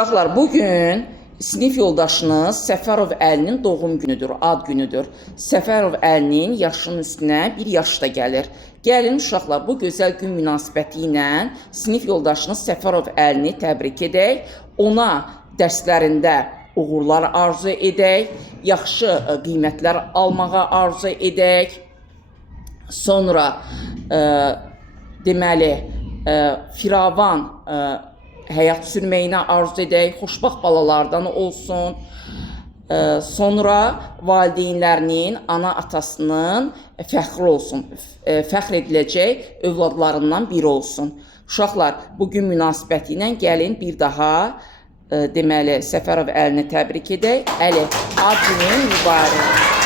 Uşaqlar, bugün sinif yoldaşınız Səfərov Əlinin doğum günüdür, ad günüdür. Səfərov Əlinin yaşının üstünə bir yaş da gəlir. Gəlin uşaqlar, bu gözəl gün münasibəti ilə sinif yoldaşınız Səfərov Əlini təbrik edək. Ona dərslərində uğurlar arzu edək, yaxşı qiymətlər almağa arzu edək. Sonra deməli, firavan həyat sürməyinə arzu edək, xoşbaxt balalardan olsun. Sonra valideynlərinin, ana-atasının fəxri olsun, fəxr ediləcək övladlarından biri olsun. Uşaqlar, bugün münasibəti ilə gəlin bir daha deməli Səfərov Əlini təbrik edək. Əli, ad günün mübarək.